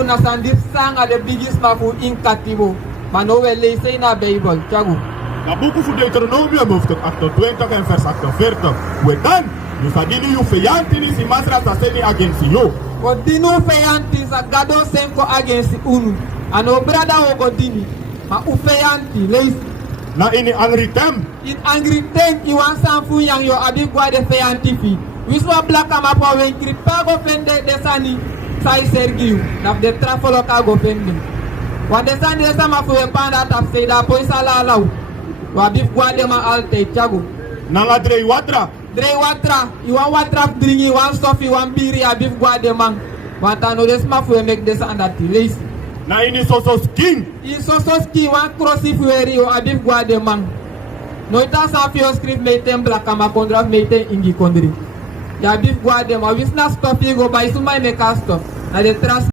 mafu na sandip sanga the biggest mafu in katibo. Mano we lezen in de Bijbel. Tjago. Na boek van Deuteronomium hoofdstuk 28 en vers 48. We dan, you sadini you feyantinis in masra saseni against you. But dinu feyanti sa gado senko against unu. Ano brada o godini. Ma u feyanti lezen. Na ini angry tem. In angry ten iwan sanfu yang yo abi gwa de feyanti fi. Wiswa blaka mapo wen kripa go fende desani. Sai Sergiu. Naf de trafolo ka go fende. Wan desani desama fu e panda tap seida po isala lau. Wabif gwa de ma alte Tjago. Nanga drei watra. Drei watra. Iwan watra dringi, iwan sofi, iwan biri abif gwa de man. Wantano desma fu e mek desandati lezen. Na ini sosos king. In sososki wan crossi fueri o abif gwa de man. Noita sa fio script meiten blaka ma kondraf meiten ingi kondri. Ya abif gwa de ma wisna stop go by sumai meka stop. Na de tras